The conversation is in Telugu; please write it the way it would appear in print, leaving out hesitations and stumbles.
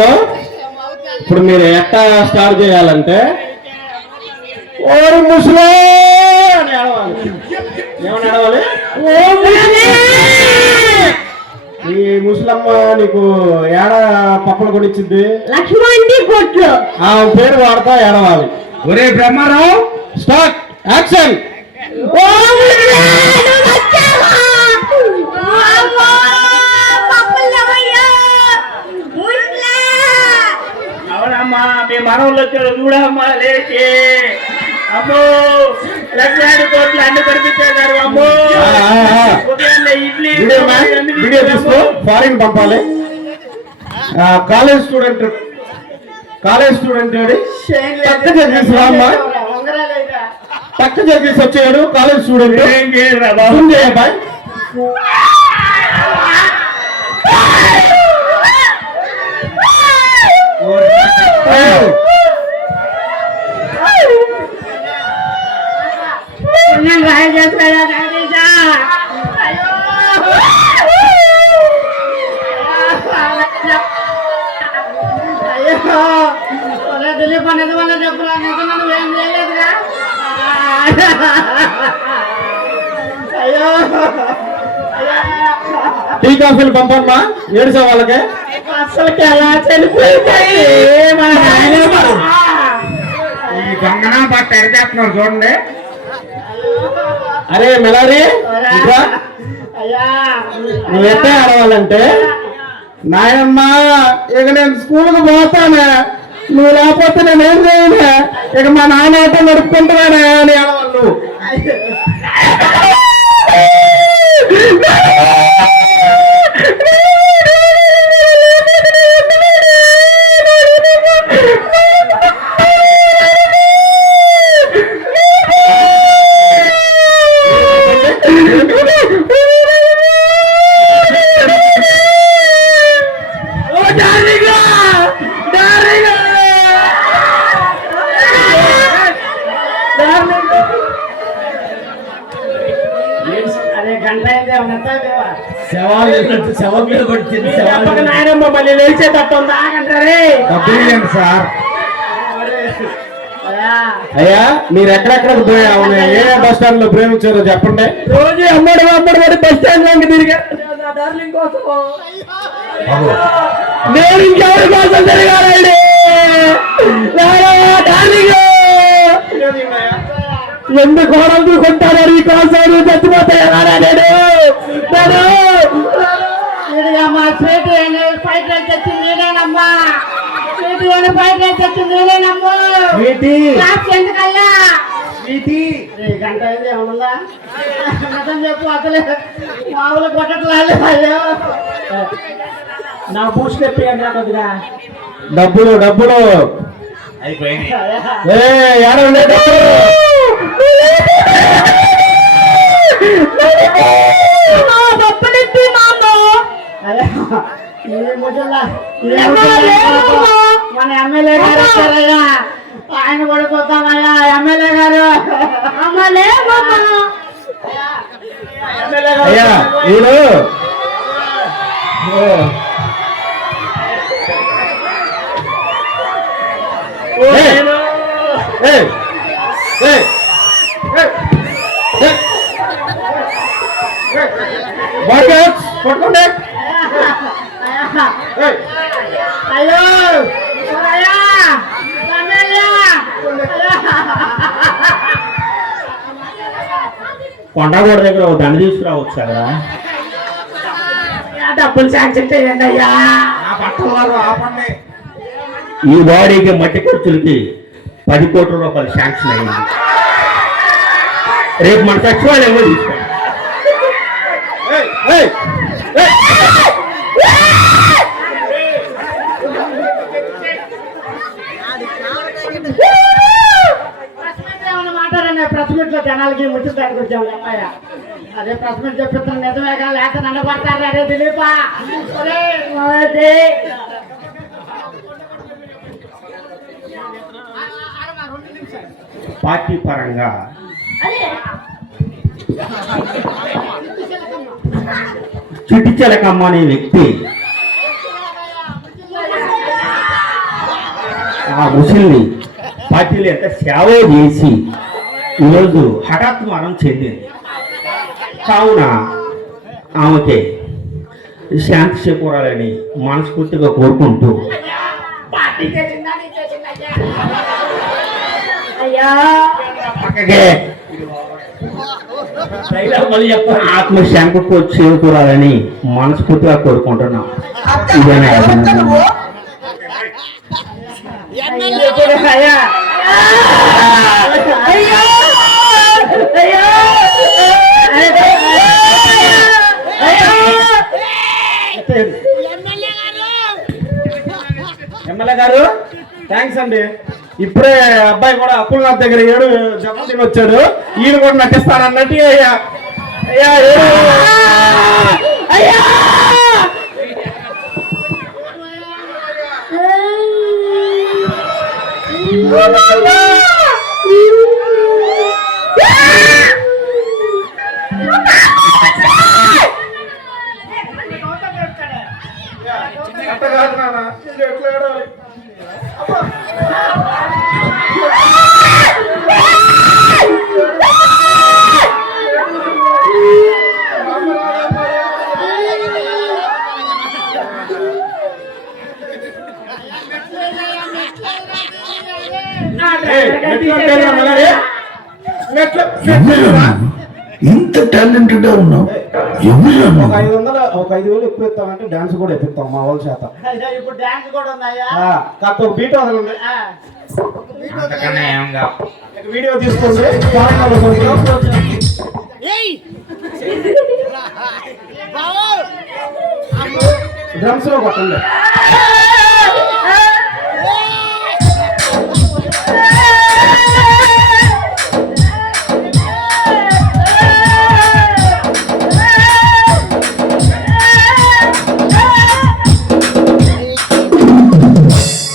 ఏడవాలో ఇప్పుడు మీరు ఎట్టా స్టార్ట్ చేయాలంటే ఓరి ముసలే అని ఏడవాలి. ఏమని ఏడవాలి? ఈ ముసలమ్మ నీకు ఏడ పప్పులు కొనిచ్చింది లక్ష్మణి కొట్లు ఆ పేరు వాడతా ఏడవాలి. ఒరే బ్రహ్మారావు స్టార్ట్ యాక్షన్. అవునమ్మా మీ మనవులు వచ్చాడు చూడమ్మా లేచి. అమ్మో లగ్నాడు కోట్లు అన్ని పడిపించారు. అమ్మో ఉదయాన్నే ఇడ్లీ వీడియో తీసుకో ఫారిన్ పంపాలి. కాలేజ్ స్టూడెంట్ పక్క చేసి రామ్మా, పక్క చేసి వచ్చాడు కాలేజ్ స్టూడెంట్. ఏం చేయరా బాబు? బాయ్ దిలీప్ అనేది వల్ల చెప్పురా నిజంగా నువ్వేం చేయలేదుగా. అయ్యో టీ కాఫీలు పంపమ్మా ఏడుసే వాళ్ళకి. అసలుకి ఎలా చనిపోయింది ఈ దొంగన బట్ట ఎరచేస్తున్నారు చూడండి. అరే మెలారి అయ్యా నువ్వు ఎట్టే ఆడవాలంటే నాయమ్మా ఇక నేను స్కూల్కి పోతానే, నువ్వు లేకపోతే నేనేం చేయనే, ఇక మా నాన్న ఆటో నడుపుకుంటున్నానే అని ఆడవాళ్ళు. అరే గంట అయితే శవం మీద పడుతుంది. నాయనమ్మ మళ్ళీ లేచేటట్టు ఉందా అంటారే సార్. అయ్యా మీరు ఎక్కడెక్కడికి పోయావు, ఏ బస్ స్టాండ్ లో ప్రేమించారో చెప్పండి. రోజు అమ్మడి బస్ స్టాండ్ లోకి తిరిగారు డార్లింగ్ కోసం. నేను ఇంకెవరి కోసం తిరగాలండి డార్లింగ్. ఎందుకు గోడలు దూకుంటారు ఈ కోసం చచ్చిపోతాయా నేను మా స్వీట్ ఫ్రైడ్ రైస్ తెచ్చింది నేనేనమ్మా. స్వీట్ ఫ్రైడ్ రైస్ తెచ్చింది నేనేనమ్మా. ఎందుకల్లా గంట అయింది ఏమన్నా నిజం చెప్పు. అసలు మామూలు కొట్టట్లేదు. అయ్యో నా బూస్ట్ తెప్పియండి కొద్దిగా. డబ్బులు అయిపోయింది. ఏడండి మన ఎమ్మెల్యే గారు వచ్చారయ్యా, ఆయన కూడా చూద్దామయ్యా. ఎమ్మెల్యే గారు అయ్యా వీరు పట్టుకోండి. అయ్యో కొండగోడ దగ్గర ఒక దండ తీసుకురావచ్చు కదా. డబ్బులు శాంక్షన్ చేయండి అయ్యా. ఈ బాడీకి మట్టి ఖర్చులకి 10 కోట్ల రూపాయలు శాంక్షన్ అయింది. రేపు మన సచివాలయంలో తీసుకోండి. ప్రెస్ మీట్ లో జనాలకి ముచ్చి దగ్గరికి వచ్చాము అమ్మాయ. అదే ప్రెస్ మీట్ చెప్పిస్తాను నిజమేగా లేక నన్ను పడతారు. అరే దిలీపా పార్టీ పరంగా చిట్టి చిలకమ్మ అనే వ్యక్తి ఆ ముసలిని పార్టీలు ఎంత సేవ చేసి ఈరోజు హఠాత్ మరణం చెందింది. కావున ఆమెకి శాంతి చేకూరాలని మనస్ఫూర్తిగా కోరుకుంటూ పక్కకే ఆత్మశాంతి చేకూరాలని మనస్ఫూర్తిగా కోరుకుంటున్నాం. ఇదేనా ఎమ్మెల్యే గారు థ్యాంక్స్ అండి. ఇప్పుడే అబ్బాయి కూడా అప్పులనాథ్ దగ్గర 7 జపం వచ్చాడు. ఈయన కూడా నటిస్తానన్నట్టు అయ్యా అయ్యా అయ్యా అట్ట కాదు నాన్న, ఎట్లా ఏడాలి? ఇంత టాలెంటెడ్ ఉన్నావు. ఎవరు ఒక 5,000 ఎక్కువ ఇస్తామంటే డాన్స్ కూడా ఎప్పిస్తాం మా వాళ్ళ చేత. ఇప్పుడు డాన్స్ కూడా ఉందయ్యా. కాస్త ఒక బీట్ వదలండి. వీడియో తీసుకోండి. డ్రమ్స్ లో కొట్టండి.